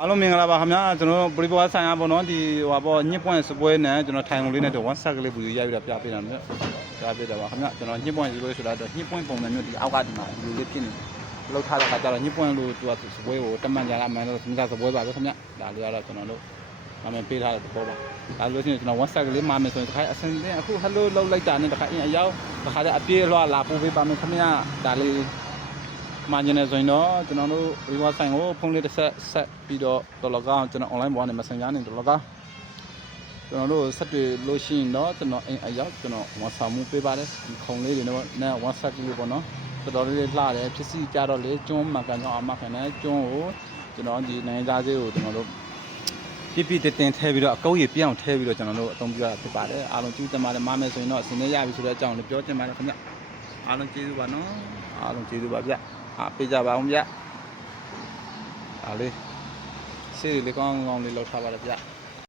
အားလုံးမင်္ဂလာပါခင်ဗျာကျွန်တော်ပရိဘောဆိုင်အားပေါ့နော်ဒီဟိုပါပေါ့ညစ်ပွင့်စပွဲနဲ့ကျွန်တော်ထိုင်ကုန်လေးနဲ့တော့ WhatsApp ကလေးပူရပြီးတော့ပြပေးတာမျိုးပြပေးတာပါခင်ဗျာကျွန်တော်ညစ်ပွင့်စပွဲဆိုတာတော့ညစ်ပွင့်ပုံစံမျိုးဒီအောက်ကဒီမှာဒီလိုလေးဖြစ်နေလောက်ထားတဲ့ခါကျတော့ညစ်ပွင့်လို့သူကစပွဲကိုတမန်ကြလာမှန်းလို့သင်္ကြန်စပွဲပါပဲခင်ဗျာဒါလေးကတော့ကျွန်တော်တို့အမှန်ပေးထားတဲ့ပေါ်ပါဒါလို့ရှိရင်ကျွန်တော် WhatsApp ကလေးမှာမယ်ဆိုရင်တစ်ခါအစင်းတင်အခု hello လောက်လိုက်တာနဲ့တစ်ခါအင်းအရောက်တစ်ခါအပြေးလွှာလာပို့ပေးပါမယ်ခင်ဗျာဒါလေးမှညနေဆိုရင်တော့ကျွန်တော်တို့ဒီဝါဆိုင်ကိုဖုန်းလေးတစ်ဆက်ပြီးတော့တော်လကောင်းကျွန်တော် online ပေါ်ကနေ Messenger နဲ့တော်လကောင်းကျွန်တော်တို့ဆက်တွေ့လို့ရှိရင်တော့ကျွန်တော်အိမ်အရောက်ကျွန်တော် WhatsApp မှုပေးပါတယ်ခုံလေးတွေနဲ့ WhatsApp လေးပေါ့နော်တော်တော်လေးလှတယ်ဖြစ်စီကြတော့လေကျွန်းမှကန်ကြောင်းအမခံနဲ့ကျွန်းကိုကျွန်တော်ဒီနိုင်ငံသားစေးကိုကျွန်တော်တို့ပြပြတင်ထဲပြီးတော့အကုပ်ရပြောင်းထဲပြီးတော့ကျွန်တော်တို့အသုံးပြရတာဖြစ်ပါတယ်အားလုံးကြည့်တမတယ်မမယ်ဆိုရင်တော့အစင်းနဲ့ရပြီဆိုတဲ့အကြောင်းလေးပြောချင်ပါတယ်ခင်ဗျအားလုံးကျေးဇူးပါနော်အားလုံးကျေးဇူးပါဗျပေးကြပါအောင်ဗျဒါလေးရှေ့လေးကောင်းကောင်းလေးလောက်ထားပါလားဗျ